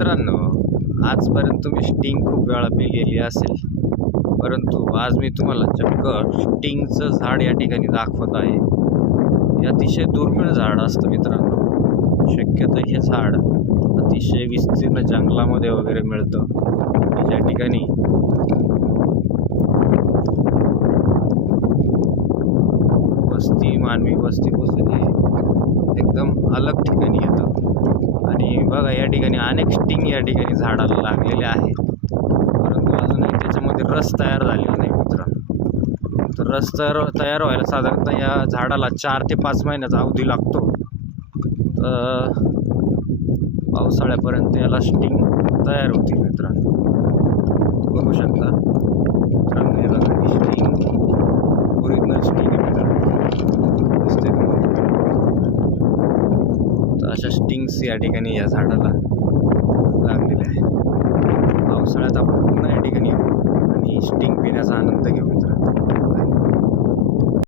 मित्रांनो, आजपर्यंत तुम्ही स्टिंग खूप वेळा पिलेली असेल, परंतु आज मी तुम्हाला चक्क स्टिंगचं झाड या ठिकाणी दाखवत आहे. हे अतिशय दुर्मिळ झाड असतं मित्रांनो. शक्यतो हे झाड अतिशय विस्तीर्ण जंगलामध्ये वगैरे मिळतं, ज्या ठिकाणी मानवी वस्ती वसुली एकदम अलग ठिकाणी येतं. आणि बघा, या ठिकाणी अनेक स्टिंग या ठिकाणी झाडाला लागलेले आहेत, परंतु अजूनही त्याच्यामध्ये रस तयार झालेला नाही मित्रांनो. तर रस तयार व्हायला साधारणतः या झाडाला 4 ते 5 महिन्याचा अवधी लागतो. तर पावसाळ्यापर्यंत याला स्टिंग तयार होती मित्रांनो. बघू शकता मित्रांनो, याला स्टिंग ओरिजिनल स्टिंग आहे मित्रांनो. तर अशा स्टिंग्स या ठिकाणी या झाडाला लागलेल्या आहे. पावसाळ्यात आपण पुन्हा या ठिकाणी येऊ आणि स्टिंग पिण्याचा आनंद घेऊ मित्रांनो.